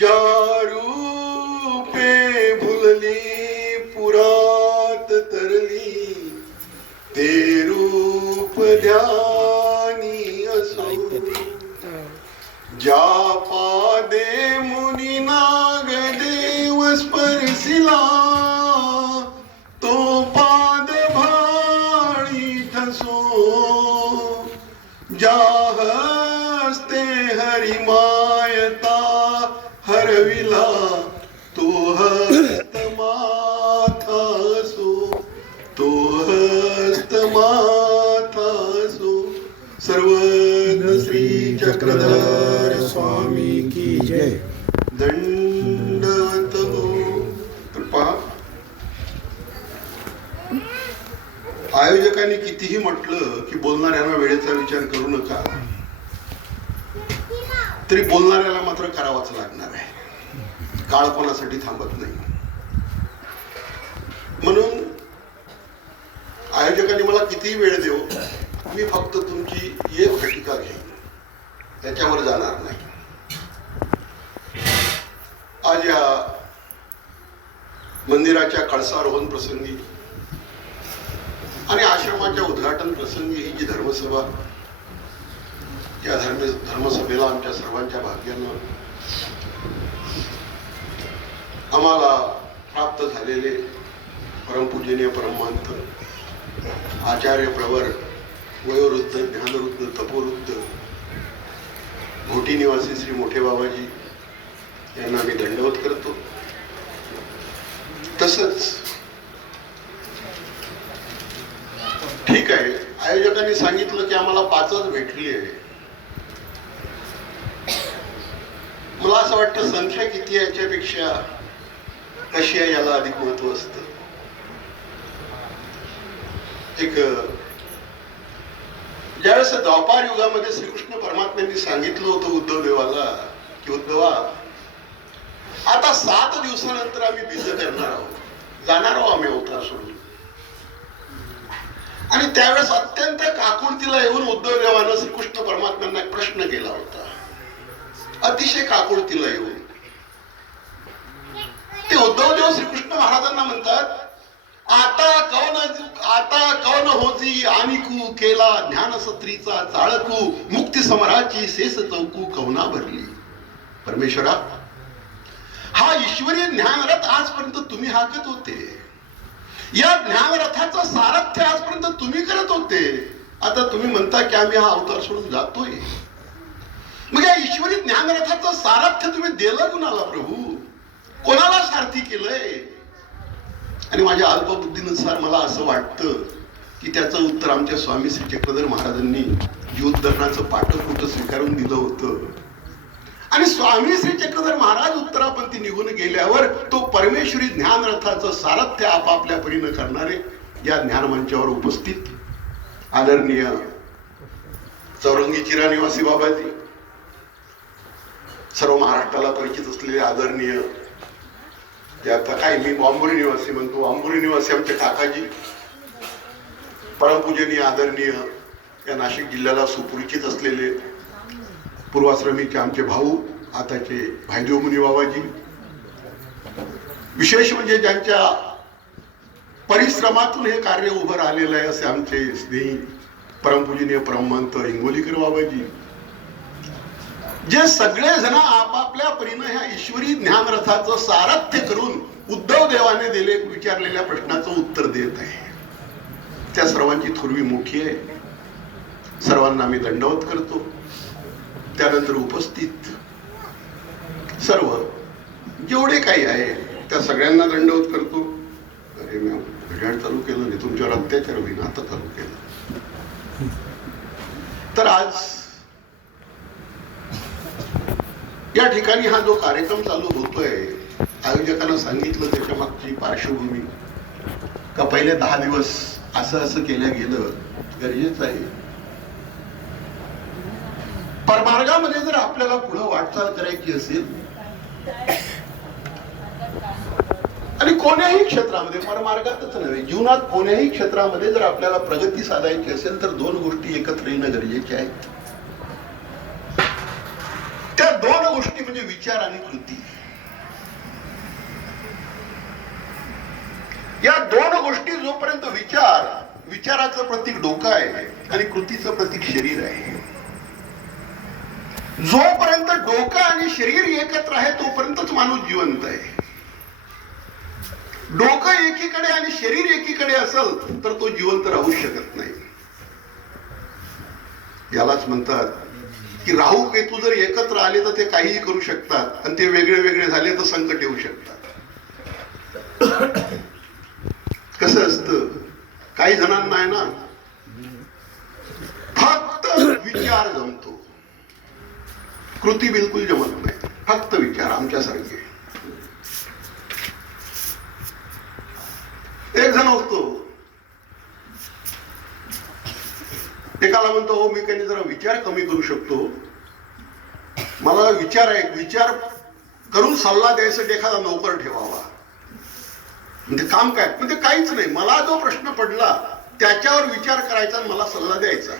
ज्या हस्त माथा सर्वज्ञ श्री चक्रधर स्वामी की जय. दंडवत हो. आयोजकांनी कितीही म्हटलं की बोलणाऱ्यांना वेळेचा विचार करू नका. तरी बोलणाऱ्याला मात्र करावाच लागणार आहे. काळपणासाठी थांबत नाही म्हणून आयोजकांनी मला कितीही वेळ देऊ मी फक्त तुमची एक भटिका घेईन. त्याच्यावर जाणार नाही. आज या मंदिराच्या कळसारोहण प्रसंगी आणि आश्रमाच्या उद्घाटन प्रसंगी ही जी धर्मसभा या धर्म धर्मसभेला आमच्या सर्वांच्या भाग्यानं आम्हाला प्राप्त झालेले परमपूजनीय परमांत आचार्य प्रवर वयोवृद्ध ज्ञानवृद्ध तपोवृद्ध घोटी निवासी श्री मोठे बाबाजी यांना मी दंडवत करतो. तसंच ठीक आहे आयोजकांनी सांगितलं की आम्हाला पाचच भेटली आहे. मला असं वाटतं संख्या किती आहे याच्यापेक्षा कशी आहे याला अधिक महत्त्व असतं. एक ज्यावेळेस द्वापार युगामध्ये श्रीकृष्ण परमात्म्यांनी सांगितलं होतं उद्धव देवाला की उद्धवा आता सात दिवसानंतर आम्ही बीज करणार आहोत. जाणार आहोत आम्ही अवतार सोडून. आणि त्यावेळेस अत्यंत काकुळतीला येऊन उद्धव देवानं श्रीकृष्ण परमात्म्यांना एक प्रश्न केला होता. अतिशय काकुळतीला येऊन. ते उद्धवदेव श्रीकृष्ण महाराजांना म्हणतात आता कौन आता कौन होती आणिकू केला ज्ञान सत्रीचा चाळकू मुक्ती समराची शेष चौकू कवना भरली? परमेश्वरा हा ईश्वरी ज्ञानरथ आजपर्यंत तुम्ही हाकत होते. या ज्ञानरथाचं सारथ्य आजपर्यंत तुम्ही करत होते. आता तुम्ही म्हणता की आम्ही हा अवतार सोडून जातोय. मग या ईश्वरी ज्ञानरथाचं सारथ्य तुम्ही दिलं कुणाला प्रभू? कोणाला सारथी केलंय? आणि माझ्या अल्पबुद्धीनुसार मला असं वाटतं की त्याचं उत्तर आमच्या स्वामी श्री चक्रधर महाराजांनी जीवोद्धरणाचं पाठपुट स्वीकारून दिलं होतं. आणि स्वामी श्री चक्रधर महाराज उत्तरापंथी निघून गेल्यावर तो परमेश्वरी ज्ञान रथाचं सारथ्य आपापल्या परीनं करणारे या ज्ञानमंचावर उपस्थित. आदरणीय चौरंगी चिरा निवासी बाबाजी सर्व महाराष्ट्राला परिचित असलेले आदरणीय ते आता काय मी वांबुरी निवासी म्हणतो. वांबुरी निवासी आमचे काकाजी. परमपूजनीय आदरणीय या नाशिक जिल्ह्याला सुपरिचित असलेले पूर्वाश्रमीचे आमचे भाऊ आताचे भाईदेव मुनी बाबाजी. विशेष म्हणजे ज्यांच्या परिश्रमातून हे कार्य उभं राहिलेलं आहे असे आमचे स्नेही परमपूजनीय परमहंत हिंगोलीकर बाबाजी. जे सगळे जण आपापल्या परीनं ह्या ईश्वरी ज्ञानरथाचं सारथ्य करून उद्धव देवाने दिले विचारलेल्या प्रश्नाचं उत्तर देत आहे. त्या सर्वांची थोरवी मोठी आहे. सर्वांना मी दंडवत करतो. त्यानंतर उपस्थित सर्व जेवढे काही आहे त्या सगळ्यांना दंडवत करतो. अरे मी घड्याळ चालू केलं नाही तुमच्यावर अत्याचार होईल आता चालू केलं. तर आज या ठिकाणी हा जो कार्यक्रम चालू होतोय आयोजकांना सांगितलं त्याच्या मागची पार्श्वभूमी. का पहिले दहा दिवस असं असं केलं गेलं गरजेचं आहे. परमार्गामध्ये जर आपल्याला पुढे वाटचाल करायची असेल आणि कोण्याही क्षेत्रामध्ये परमार्गातच नव्हे जीवनात कोण्याही क्षेत्रामध्ये जर आपल्याला प्रगती साधायची असेल तर दोन गोष्टी एकत्र येणं गरजेचे आहेत त्या दोन गोष्टी म्हणजे विचार आणि कृती. या दोन गोष्टी जोपर्यंत विचार विचाराचं प्रतीक डोकं आहे आणि कृतीचं प्रतीक शरीर आहे. जोपर्यंत डोकं आणि शरीर एकत्र आहे तोपर्यंतच माणूस जिवंत आहे. डोकं एकीकडे आणि शरीर एकीकडे असल तर तो जिवंत राहू शकत नाही. यालाच म्हणतात की राहू केतू जर एकत्र आले तर ते काहीही करू शकतात. आणि ते वेगळे वेगळे झाले तर संकट येऊ शकतात. कसं असतं? काही जणांना आहे ना फक्त विचार जमतो. कृती बिलकुल जमत नाही. फक्त विचार आमच्यासारखे. एक जण असतो एकाला म्हणतो हो मी काही जरा विचार कमी करू शकतो. मला विचार आहे विचार करून सल्ला द्यायसाठी एखादा नोकर ठेवावा. म्हणजे काम काय? म्हणजे काहीच नाही. मला जो प्रश्न पडला त्याच्यावर विचार करायचा आणि मला सल्ला द्यायचा.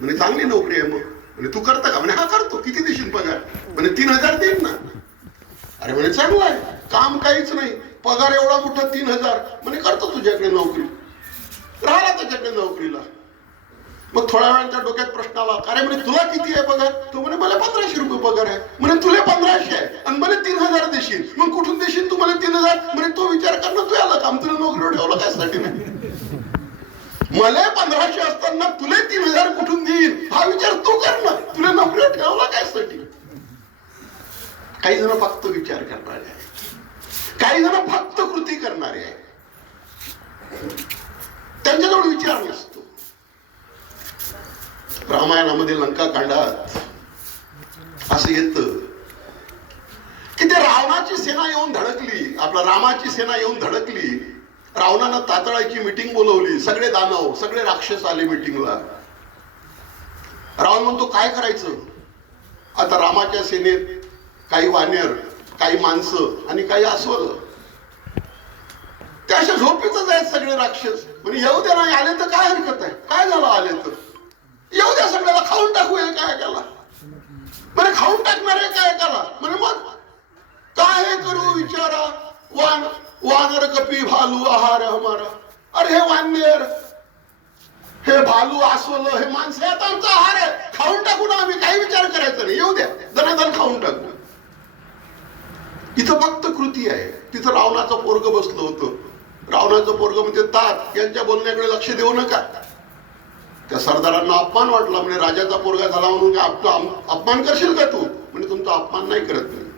म्हणजे चांगली नोकरी आहे मग. म्हणजे तू करता का? म्हणजे हा करतो. किती देशील पगार? म्हणजे तीन हजार देईन ना. अरे म्हणजे चांगलं आहे. काम काहीच नाही. पगार एवढा मोठा तीन हजार. म्हणजे करतो तुझ्याकडे नोकरी. राहिला त्याच्याकडे नोकरीला. मग थोड्या वेळा त्या डोक्यात प्रश्न आला अरे म्हणे तुला किती आहे पगार? तो म्हणे मला पंधराशे रुपये पगार आहे. म्हणे तुला पंधराशे आहे. आणि मला तीन हजार देशील. मग कुठून देशील तू मला तीन हजार? म्हणे तो विचार कर ना तू आला काम तुला नोकरीवर ठेवलं त्यासाठी नाही? मला पंधराशे असताना तुला तीन हजार कुठून देईल? हा विचार तू कर ना. तुला नोकरीवर ठेवला कायसाठी काही जण फक्त विचार करणारे आहे काही जण फक्त कृती करणारे आहे त्यांच्याजवळ विचार नसतो. रामायणामध्ये लंका कांडात असं येत की ते रावणाची सेना येऊन धडकली आपला रामाची सेना येऊन धडकली रावणानं तातळाची मिटिंग बोलवली सगळे दानव सगळे राक्षस आले मिटिंगला रावण म्हणतो काय करायचं? आता रामाच्या सेनेत काही वानेर काही माणसं आणि काही अस्वल. ते अशा झोपेतच आहेत सगळे राक्षस. म्हणजे येऊ दे नाही आले तर काय हरकत आहे? काय झालं आले तर? येऊ द्या सगळ्याला खाऊन टाकू एका काय एकाला म्हणे खाऊन टाकणार एका काय एकाला म्हणे मग काय हे करू विचारा. वान वानर कपी भालू आहार हमारा. अरे हे वानर हे भालू आसवल हे माणसं आता आमचा आहार आहे. खाऊन टाकू ना आम्ही काही विचार करायचा नाही. येऊ द्या. दनादन खाऊन टाकू. इथं फक्त कृती आहे. तिथं रावणाचं पोरग बसलं होतं. रावणाचं पोरग म्हणजे तात यांच्या बोलण्याकडे लक्ष देऊ नका. त्या सरदारांना अपमान वाटला म्हणजे राजाचा पोरगा झाला म्हणून आप- अपमान करशील का तू? म्हणजे तुमचा अपमान नाही करत मी.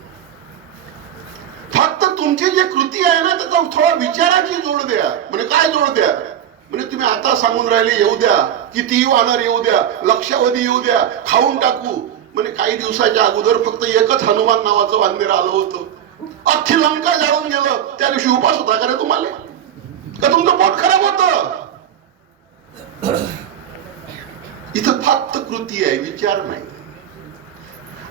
फक्त तुमची जी कृती आहे ना त्याचा थोडा विचाराची जोड द्या. म्हणजे काय जोड द्या? म्हणजे तुम्ही आता सांगून राहिले येऊ द्या. कितीही वानर येऊ द्या लक्षावधी येऊ द्या खाऊन टाकू. म्हणजे काही दिवसाच्या अगोदर फक्त एकच हनुमान नावाचं वानर आलं होतं. अख्खी लंका जाळून गेलं. त्या दिवशी उपास होता का रे तुम्हाला? का तुमचं पोट खराब होतं? इथं फक्त कृती आहे विचार नाही.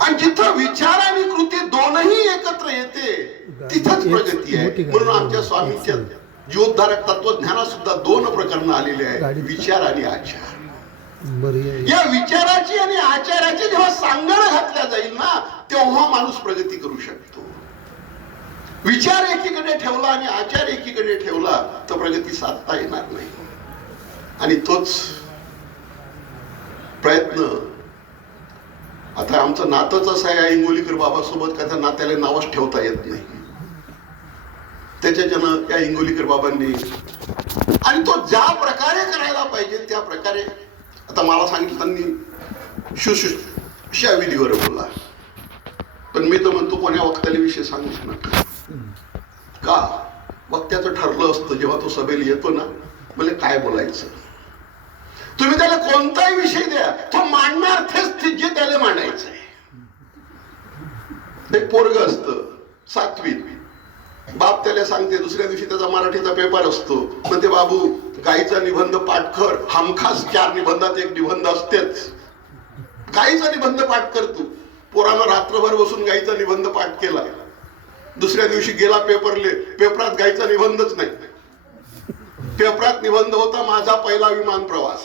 आणि जिथं विचार आणि कृती दोनही एकत्र येते तिथंच प्रगती आहे. म्हणून आमच्या स्वामींच्या जीवोद्धारक तत्वज्ञानात सुद्धा दोन प्रकरण आलेले आहेत विचार आणि आचार. या विचाराची आणि आचाराची जेव्हा सांगड घातल्या जाईल ना तेव्हा माणूस प्रगती करू शकतो. विचार एकीकडे ठेवला आणि आचार एकीकडे ठेवला तर प्रगती साधता येणार नाही. आणि तोच प्रयत्न. आता आमचं नातंच असं आहे इंगोलीकर बाबासोबत का त्या नात्याला नावच ठेवता येत नाही. त्याच्याच्यानं त्या इंगोलीकर बाबांनी आणि तो ज्या प्रकारे करायला पाहिजे त्या प्रकारे आता मला सांगितलं त्यांनी शुश्रूषा विधीवर पण मी तर म्हणतो कोण्या वक्त्याला विषय सांगूच नका. का? वक्त्याचं ठरलं असतं जेव्हा तो सभेला येतो ना मला काय बोलायचं? तुम्ही त्याला कोणताही विषय द्या तो मांडणार तेच ते जे त्याला मांडायचं आहे एक पोरग असतं सातवीत. बाप त्याला सांगते दुसऱ्या दिवशी त्याचा मराठीचा पेपर असतो. म्हणते बाबू गाईचा निबंध पाठ कर. हमखास चार निबंधात एक निबंध असतेच. गाईचा निबंध पाठ कर तू. पोरानं रात्रभर बसून गाईचा निबंध पाठ केला. दुसऱ्या दिवशी गेला पेपरले पेपरात गाईचा निबंधच नाही. पेपरात निबंध होता माझा पहिला विमान प्रवास.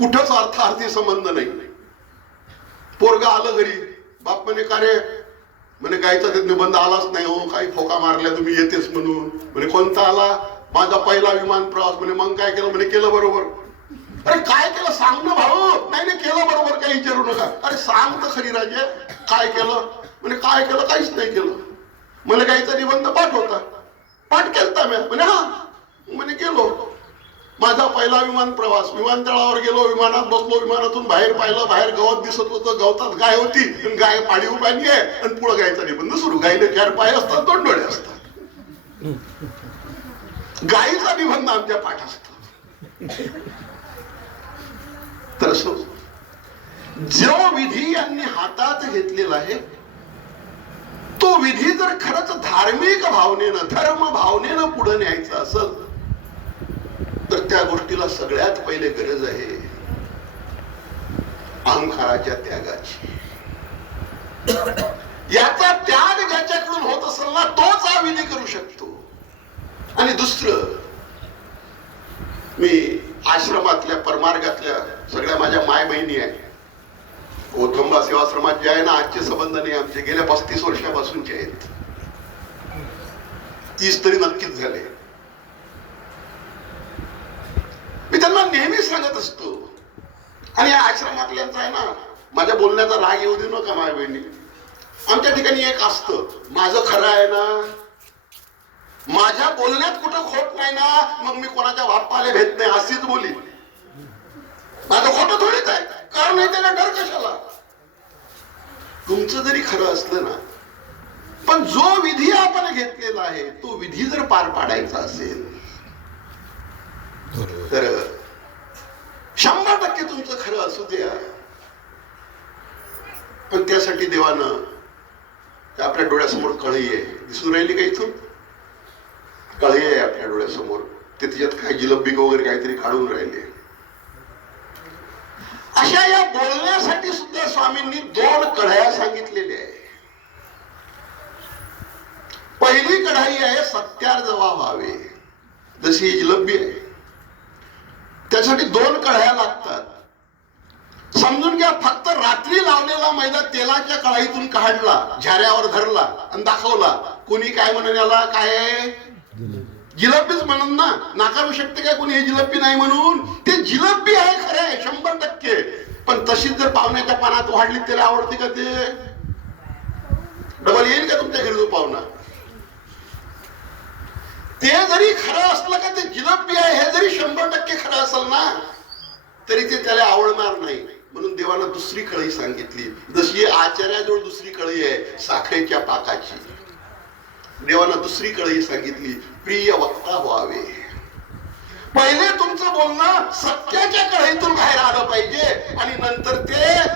कुठंच अर्थार्थी संबंध नाही. पोरग आलं घरी बाप म्हणे का रे? म्हणे गायचा ते निबंध आलाच नाही हो काही फोका मारल्या तुम्ही येतेस म्हणून. म्हणे कोणता आला? माझा पहिला विमान प्रवास. म्हणे मग काय केलं? म्हणे केलं बरोबर. अरे काय केलं? सांग ना भाऊ. नाही नाही केलं बरोबर काही विचारू नका. अरे सांग तर खरी राजे. काय केलं? म्हणे काय केलं? काहीच नाही केलं. म्हणे गायचा निबंध पाठ होता पाठ केलता मी म्हणे हा. म्हणे गेलो. माझा पहिला विमान प्रवास. विमानतळावर गेलो विमानात बसलो विमानातून बाहेर पाहिलं बाहेर गवत दिसत होतं. गवतात गाय होती. आणि गाय पाळीव पाणी आहे. आणि पुढं गायचा निबंध सुरू गायीने चार पाय असतात दोन डोळे असतात. गायीचा निबंध आमच्या पाठ असतो तर असो जो विधी यांनी हातात घेतलेला आहे तो विधी जर खरंच धार्मिक भावनेनं धर्म भावनेनं पुढे न्यायचा असेल तर त्या गोष्टीला सगळ्यात पहिले गरज आहे अहंकाराच्या त्यागाची. याचा त्याग ज्याच्याकडून होत असेल ना तोच हा विधी करू शकतो. आणि दुसरं मी आश्रमातल्या परमार्गातल्या सगळ्या माझ्या माय बहिणी आहे कोथंबा सेवाश्रमात जे आहे ना आजचे संबंध नाही आमचे. गेल्या पस्तीस वर्षापासूनचे आहेत. तीस तरी नक्कीच झाले मी त्यांना नेहमी सांगत असतो. आणि या आश्रमातल्यांचा आहे ना माझ्या बोलण्याचा राग येऊ देऊ नका माझ्या बहिणी आमच्या ठिकाणी एक असतं माझं खरं आहे ना माझ्या बोलण्यात कुठं खोट नाही ना मग मी कोणाच्या बाप्पाला भेट नाही अशीच बोली. माझं खोटं थोडीच आहे कारण नाही त्याला डर कशाला? तुमचं जरी खरं असलं ना पण जो विधी आपण घेतलेला आहे तो विधी जर पार पाडायचा असेल तर शंभर टक्के तुमचं खरं असू द्या पण त्यासाठी देवानं आपल्या डोळ्यासमोर कळई आहे. दिसून राहिली का इथून? कळई आहे आपल्या डोळ्यासमोर. ते त्याच्यात काय जिलबी वगैरे काहीतरी काढून राहिले अशा या बोलण्यासाठी सुद्धा स्वामींनी दोन कढया सांगितलेल्या आहे पहिली कढाई आहे सत्यार जवा व्हावे. जशी ही जिलबी आहे. त्यासाठी दोन कढया लागतात. समजून घ्या फक्त रात्री लावलेला मैदा तेलाच्या कढाईतून काढला झऱ्यावर धरला आणि दाखवला. कोणी काय म्हणून याला? काय? आहे जिलबीच म्हणून ना? नाकारू शकते काय कोणी हे जिलबी नाही म्हणून? ते जिलबी आहे खरं आहे शंभर टक्के. पण तशीच जर पाहुण्याच्या पानात वाढली त्याला आवडते का ते? डबल येईल का तुमच्या घरी तो पाहुणा? ते जरी खरं असलं का ते जिलबी आहे हे जरी शंभर टक्के खरं असेल ना तरी ते त्याला आवडणार नाही. म्हणून देवानं दुसरी कळी सांगितली. जशी आचार्याजवळ दुसरी कळी आहे साखरेच्या पाकाची. देवानं दुसरी कळी सांगितली प्रिय वक्ता व्हावे. पहिले तुमचं बोलणं सत्याच्या कढईतून बाहेर आलं पाहिजे आणि नंतर ते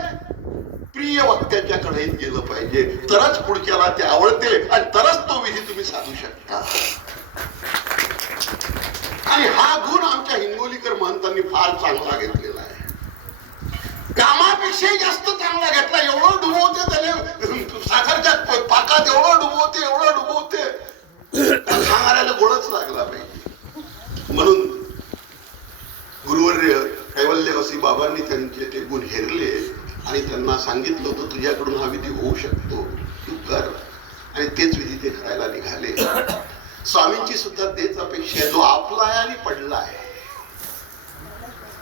प्रिय वक्त्याच्या कढईत गेलं पाहिजे. तरच पुढच्याला ते आवडते आणि तरच तो विधी तुम्ही साधू शकता. आणि हा गुण आमच्या हिंगोलीकर महंतांनी फार चांगला घेतलेला कामापेक्षा कामापेक्षाही जास्त चांगला घेतला. एवढं डुबवते त्याने. साखरच्या पाकात एवढं डुबवते एवढं डुबवते. सांगायला गोळच लागला पाहिजे म्हणून गुरुवर्य कैवल्यवासी बाबांनी त्यांचे ते गुण हेरले आणि त्यांना सांगितलं होतं तुझ्याकडून हा विधी होऊ शकतो. तू कर. आणि तेच विधी ते करायला निघाले. स्वामींची सुद्धा तेच अपेक्षा आहे. जो आपला आहे आणि पडला आहे.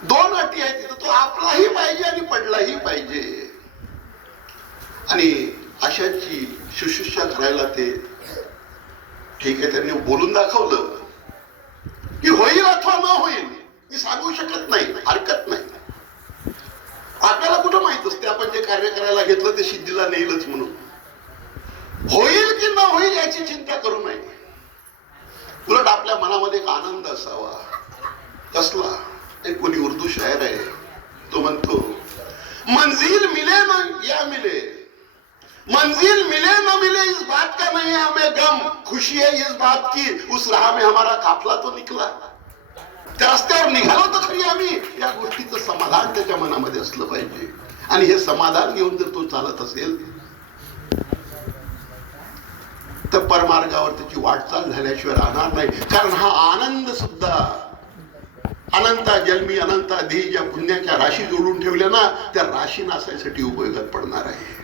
दोन अटी आहेत तिथं. तो आपलाही पाहिजे आणि पडलाही पाहिजे. आणि अशाची शुश्रूषा करायला ते ठीक आहे त्यांनी बोलून दाखवलं. की होईल अथवा न होईल मी सांगू शकत नाही हरकत नाही. आपल्याला कुठं माहीत असते? आपण जे कार्य करायला घेतलं ते सिद्धीला नेईलच म्हणून. होईल की न होईल याची चिंता करू नये. उलट आपल्या मनामध्ये एक आनंद असावा. कसला? एक कोणी उर्दू शायर आहे तो म्हणतो मंजिल मिले ना या मिले. मंजिल मिले ना मिले इस बात का नहीं है हमें गम. खुशी है इस बात की. उस राह में हमारा काफला तो निकला. त्या रस्त्यावर निघालो तर खरी आम्ही. या गोष्टीचं समाधान त्याच्या मनामध्ये असलं पाहिजे. आणि हे समाधान घेऊन जर तो चालत असेल तर परमार्गावर त्याची वाटचाल झाल्याशिवाय राहणार नाही. कारण हा आनंद सुद्धा अनंता जन्मी अनंता देही ज्या पुण्याच्या राशी जोडून ठेवल्या ना त्या राशी नासायसाठी उपयोगात पडणार आहे.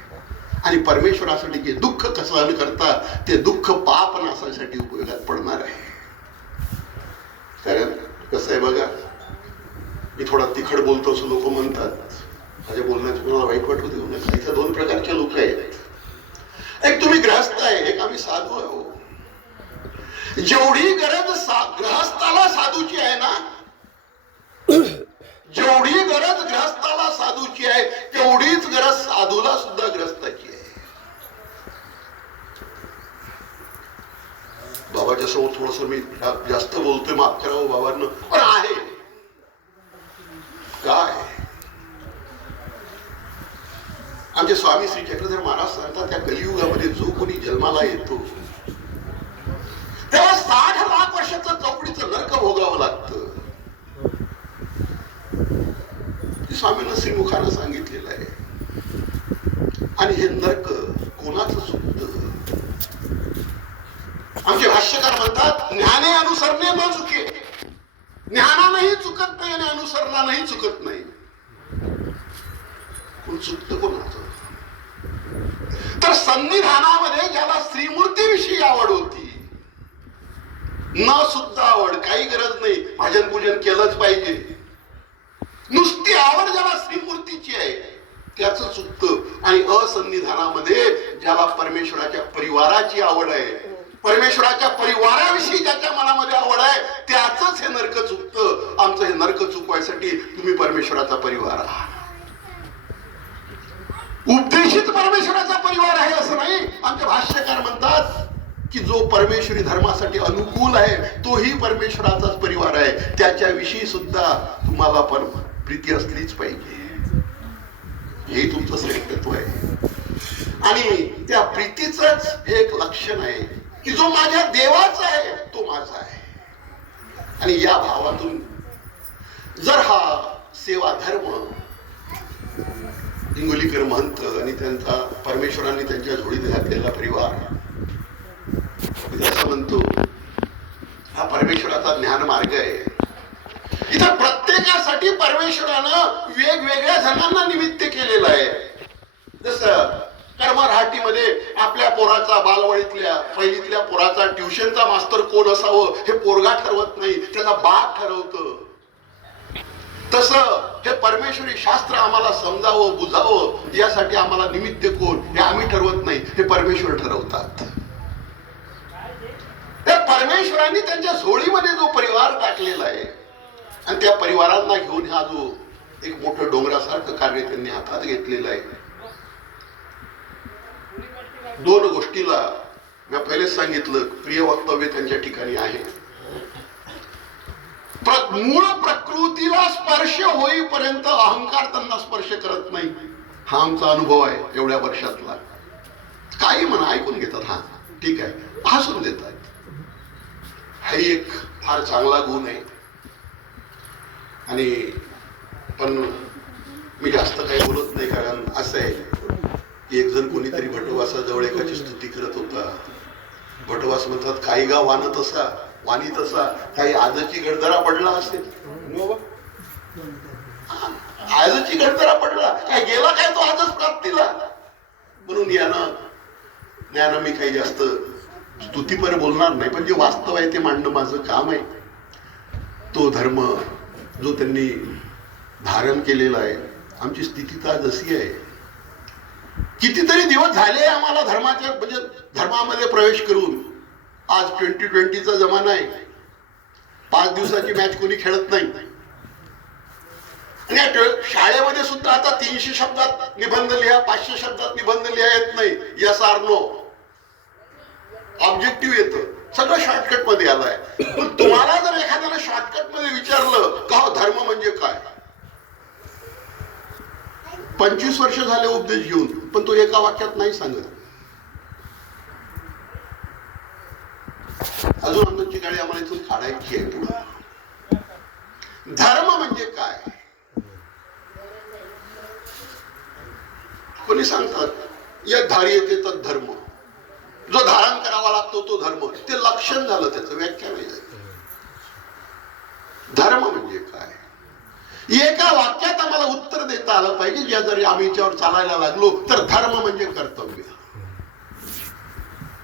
आणि परमेश्वरासाठी जे दुःख सहन करता ते दुःख पाप नासासाठी उपयोगात पडणार आहे. कारण कसं आहे बघा मी थोडा तिखट बोलतो असं लोक म्हणतात. माझ्या बोलण्याचं मला वाईट वाटू देऊ नका. इथं दोन प्रकारचे लोक आहेत. एक तुम्ही ग्रहस्थ आहे एक आम्ही साधू आहो जेवढी गरज सा- ग्रहस्थाला साधूची आहे ना जेवढी गरज ग्रहस्थाला साधूची आहे तेवढीच गरज साधूला सुद्धा ग्रस्ताची आहे. बाबाच्या समोर थोडस मी जास्त बोलतोय माफ करावं हो बाबांना पण आहे. काय? आमचे स्वामी श्री चक्रधर महाराज सांगतात त्या कलियुगामध्ये जो कोणी जन्माला येतो तेव्हा साठ लाख वर्षाचं चौकडीचं नरक भोगावं लागतं. हे स्वामींना श्रीमुखानं सांगितलेलं आहे. आणि हे नरक कोणाचं चुकत आमचे भाष्यकार म्हणतात ज्ञाने अनुसरणे न चुके. ज्ञानानंही चुकत नाही आणि अनुसरणानंही चुकत नाही. कोण चुकत कोणाचं तर संविधानामध्ये ज्याला श्रीमूर्तीविषयी आवड होती न सुद्धा आवड काही गरज नाही. भजन पूजन केलंच पाहिजे. नुसती आवड ज्याला श्रीमूर्तीची आहे त्याच चुकतं आणि असंविधानामध्ये ज्याला परमेश्वराच्या परिवाराची आवड आहे. परमेश्वराच्या परिवाराविषयी ज्याच्या मनामध्ये आवड आहे त्याच हे नरक चुकतं. आमचं हे नरक चुकवायसाठी तुम्ही परमेश्वराचा परिवार आहात. उपदेशित परमेश्वराचा परिवार आहे असं नाही. आमचे भाष्यकार म्हणतात की जो परमेश्वरी धर्मासाठी अनुकूल आहे तोही परमेश्वराचाच परिवार आहे. त्याच्याविषयी सुद्धा तुम्हाला पण प्रीती असलीच पाहिजे. हे तुमचं श्रेष्ठत्व आहे. आणि त्या प्रीतीच एक लक्षण आहे की जो माझ्या देवाचा आहे तो माझा आहे. आणि या भावातून जर हा सेवा धर्म हिंगोलीकर महंत आणि त्यांचा परमेश्वरांनी त्यांच्या झोळीत घातलेला परिवार असं म्हणतो हा परमेश्वराचा ज्ञान मार्ग आहे. इथं प्रत्येकासाठी परमेश्वरानं वेगवेगळ्या जणांना निमित्त केलेलं आहे. जसं कर्मराहाटीमध्ये आपल्या पोराचा बालवडीतल्या पहिलीतल्या पोराचा ट्युशनचा मास्तर कोण असावं हे पोरगा ठरवत नाही त्याचा बाप ठरवतं. तस हे परमेश्वरी शास्त्र आम्हाला समजावं बुजावं यासाठी आम्हाला निमित्त कोण हे आम्ही ठरवत नाही हे परमेश्वर ठरवतात. त्या परमेश्वरांनी त्यांच्या झोळीमध्ये जो परिवार टाकलेला आहे आणि त्या परिवारांना घेऊन हा जो एक मोठं डोंगरासारखं कार्य त्यांनी हातात घेतलेलं आहे. दोन गोष्टीला मी पहिलेच सांगितलं प्रिय वक्तव्य त्यांच्या ठिकाणी आहे. प्र- मूळ प्रकृतीला स्पर्श होईपर्यंत अहंकार त्यांना स्पर्श करत नाही. हा आमचा अनुभव आहे एवढ्या वर्षातला. काही म्हणा ऐकून घेतात हा ठीक आहे हसून देतात. हा एक फार चांगला गुण आहे. आणि पण मी जास्त काही बोलत नाही कारण असं आहे की एक जण कोणीतरी भटवासाजवळ एकाची स्तुती करत होता. भटवास म्हणतात काही गाव वानत असा वाणी तसा काही आजची गडदरा पडला असेल. हो आजची गडदरा पडला. काय गेला काय तो आजच प्राप्तीला? म्हणून यानं यानं मी काही जास्त स्तुतीपर बोलणार नाही पण जे वास्तव आहे ते मांडणं माझं काम आहे. तो धर्म जो त्यांनी धारण केलेला आहे आमची स्थिती तर जशी आहे. कितीतरी दिवस झाले आम्हाला धर्माच्या म्हणजे धर्मामध्ये प्रवेश करून. आज ट्वेंटी ट्वेंटीचा जमाना आहे. पाच दिवसाची मॅच कोणी खेळत नाही. आणि शाळेमध्ये सुद्धा आता तीनशे शब्दात निबंध लिहा पाचशे शब्दात निबंध लिहा येत नाही यस आर नो ऑब्जेक्टिव्ह येतं. सगळं शॉर्टकटमध्ये आलंय. पण तुम्हाला जर एखाद्याला शॉर्टकटमध्ये विचारलं का हो धर्म म्हणजे काय? पंचवीस वर्ष झाले उपदेश घेऊन पण तो एका वाक्यात नाही सांगत. अजून आमची गाडी आम्हाला इथून काढायची आहे पुढे. धर्म म्हणजे काय? कोणी सांगतात या धारी येते तर धर्म. जो धारण करावा लागतो तो धर्म. ते लक्षण झालं त्याचं व्याख्या नाही धर्म म्हणजे काय? एका वाक्यात आम्हाला उत्तर देता आलं पाहिजे ज्या जरी आम्ही याच्यावर चालायला लागलो तर धर्म म्हणजे कर्तव्य.